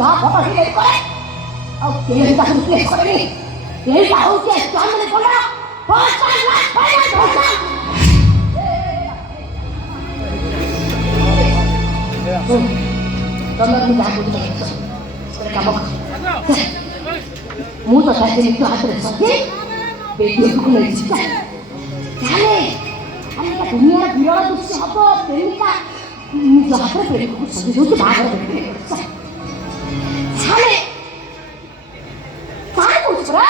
ଯାହା ଫଟୋ ସିଲେଇ କରେ ଆଉ କେହି ତାକୁ କେସ୍ କରେନି। ଏଇଟା ହଉଛି ଚାନ୍ଦନୀ ପଣ୍ଡା 50 ଲାଖ ଟଙ୍କା। ତମେ ମୁଁ ଯାହା କହୁଛି ଗୋଟେ କାମ କର, ମୁଁ ତ ତାକୁ ନିଜ ହାତରେ ସଜେଇ ବେଦିକୁ ନେଇଛି। ତାହେଲେ ଦୁନିଆର ବିରଳ ଦୃଶ୍ୟ ହବ ପ୍ରେମିକା ନିଜ ହାତରେ ପ୍ରେମିକକୁ ସଜେଇ ଦଉଛି ବାହାଘର ଦେଖିଲେ। ତାହେଲେ କହୁଛି ପରା